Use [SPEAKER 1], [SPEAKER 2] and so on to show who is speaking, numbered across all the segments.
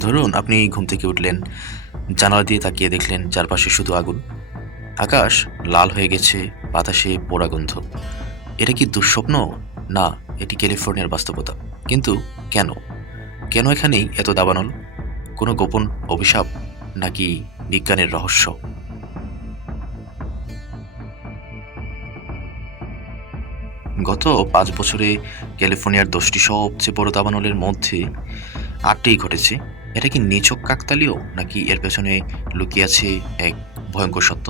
[SPEAKER 1] ধরুন আপনি ঘুম থেকে উঠলেন, জানালা দিয়ে তাকিয়ে দেখলেন চারপাশে শুধু আগুন। আকাশ লাল হয়ে গেছে, বাতাসে পোড়া গন্ধ। এটা কি দুঃস্বপ্ন? না, এটি ক্যালিফোর্নিয়ার বাস্তবতা। কিন্তু কেন? কেন এখানেই এত দাবানল? কোনো গোপন অভিশাপ নাকি বিজ্ঞানের রহস্য? গত পাঁচ বছরে ক্যালিফোর্নিয়ার দশটি সবচেয়ে বড় দাবানলের মধ্যে আটটি ঘটেছে। এটা কি নিছক কাকতালীয় নাকি এর পেছনে লুকিয়ে আছে এক ভয়ঙ্কর সত্য?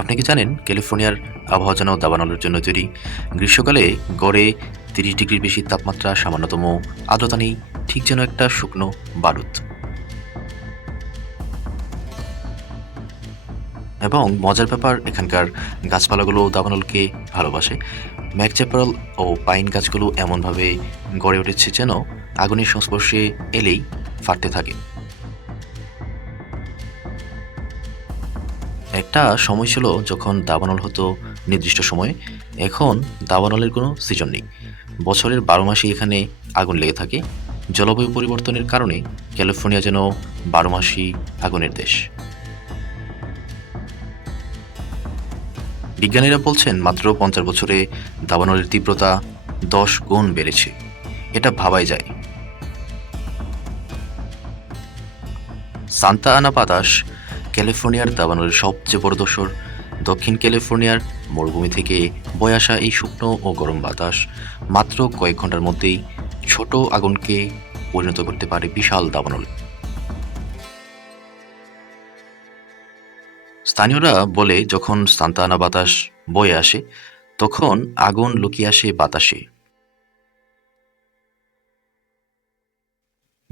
[SPEAKER 1] আপনি কি জানেন ক্যালিফোর্নিয়ার আবহাওয়া যেন দাবানলের জন্য তৈরি? গ্রীষ্মকালে গড়ে তিরিশ ডিগ্রির বেশি তাপমাত্রা সামান্যতম আর্দ্রতা নেই, ঠিক যেন একটা শুকনো বারুদ। এবং মজার ব্যাপার, এখানকার গাছপালাগুলো দাবানলকে ভালোবাসে। ম্যাকচ্যাপারাল ও পাইন গাছগুলো এমনভাবে গড়ে উঠেছে যেন আগুনের সংস্পর্শে এলেই ফাটতে থাকে। একটা সময় ছিল যখন দাবানল হতো নির্দিষ্ট সময়ে। এখন দাবানলের কোনো সিজন নেই। বছরের বারো মাসে এখানে আগুন লেগে থাকে। জলবায়ু পরিবর্তনের কারণে ক্যালিফোর্নিয়া যেন বারো মাসই আগুনের দেশ। বিজ্ঞানীরা বলছেন, মাত্র পঞ্চাশ বছরে দাবানলের তীব্রতা দশ গুণ বেড়েছে। এটা ভাবাই যায়। সান্তা আনা বাতাস ক্যালিফোর্নিয়ার দাবানলের সবচেয়ে বড় দোসর। দক্ষিণ ক্যালিফোর্নিয়ার মরুভূমি থেকে বয়ে আসা এই শুকনো ও গরম বাতাস মাত্র কয়েক ঘণ্টার মধ্যেই ছোট আগুনকে পরিণত করতে পারে বিশাল দাবানল। স্থানীয়রা বলে, যখন সান্তানা বাতাস বয়ে আসে, তখন আগুন লুকিয়ে আসে বাতাসে।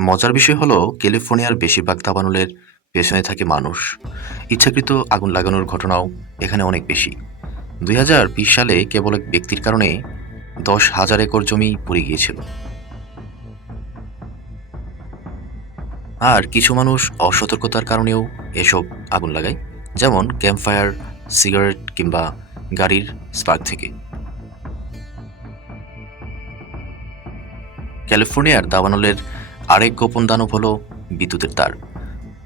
[SPEAKER 1] মজার বিষয় হলো, ক্যালিফোর্নিয়ার বেশিরভাগ দাবানলের পেছনে থাকে মানুষ। ইচ্ছাকৃত আগুন লাগানোর ঘটনাও এখানে অনেক বেশি। দুই হাজার বিশ সালে কেবল এক ব্যক্তির কারণে দশ হাজার একর জমি পুড়ে গিয়েছিল। আর কিছু মানুষ অসতর্কতার কারণেও এসব আগুন লাগায়, যেমন ক্যাম্পফায়ার, সিগারেট কিংবা গাড়ির স্পার্ক থেকে। ক্যালিফোর্নিয়ার দাবানলের আরেক গোপন দানব হলো বিদ্যুতের তার।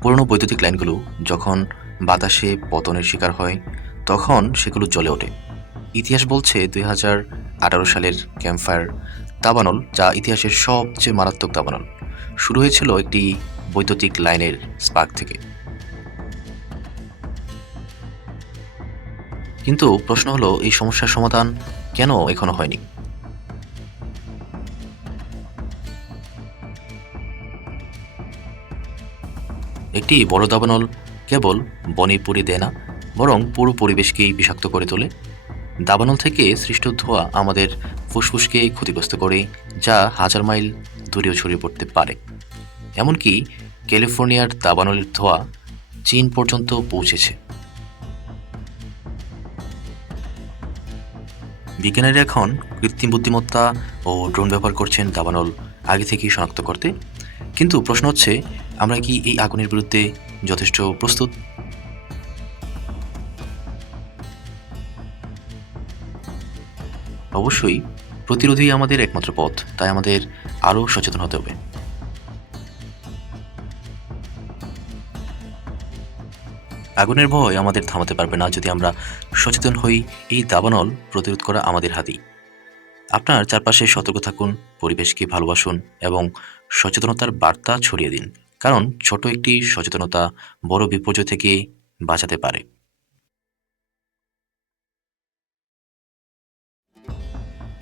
[SPEAKER 1] পুরনো বৈদ্যুতিক লাইনগুলো যখন বাতাসে পতনের শিকার হয়, তখন সেগুলো জ্বলে ওঠে। ইতিহাস বলছে দুই হাজার আঠারো সালের ক্যাম্পফায়ার দাবানল যা ইতিহাসের সবচেয়ে মারাত্মক দাবানল শুরু হয়েছিল একটি বৈদ্যুতিক লাইনের স্পার্ক থেকে। কিন্তু প্রশ্ন হলো, এই সমস্যার সমাধান কেন এখনও হয়নি? একটি বড় দাবানল কেবল বনে পুড়ে দেয় না, বরং পুরো পরিবেশকেই বিষাক্ত করে তোলে। দাবানল থেকে সৃষ্ট ধোঁয়া আমাদের ফুসফুসকে ক্ষতিগ্রস্ত করে, যা হাজার মাইল দূরেও ছড়িয়ে পড়তে পারে। এমনকি ক্যালিফোর্নিয়ার দাবানলের ধোঁয়া চীন পর্যন্ত পৌঁছেছে। বিজ্ঞানীরা এখন কৃত্রিম বুদ্ধিমত্তা ও ড্রোন ব্যবহার করছেন দাবানল আগে থেকেই শনাক্ত করতে। কিন্তু প্রশ্ন হচ্ছে আমরা কি এই আগুনের বিরুদ্ধে যথেষ্ট প্রস্তুত? অবশ্যই প্রতিরোধী আমাদের একমাত্র পথ, তাই আমাদের আরও সচেতন হতে হবে। আগুনের ভয় আমাদের থামাতে পারবে না যদি আমরা সচেতন হই, এই দাবানল প্রতিরোধ করা আমাদের হাতেই। আপনার চারপাশে সতর্ক থাকুন, পরিবেশকে ভালোবাসুন এবং সচেতনতার বার্তা ছড়িয়ে দিন। কারণ ছোট একটি সচেতনতা বড় বিপর্যয় থেকে বাঁচাতে পারে।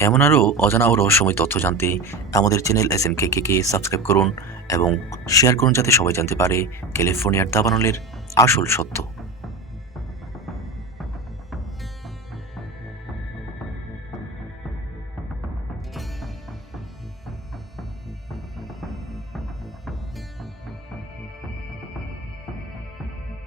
[SPEAKER 1] এমন আরও অজানা ও রহস্যময় তথ্য জানতে আমাদের channel S M K K subscribe করুন এবং শেয়ার করুন যাতে সবাই জানতে পারে ক্যালিফোর্নিয়ার দাবানলের আসল সত্য।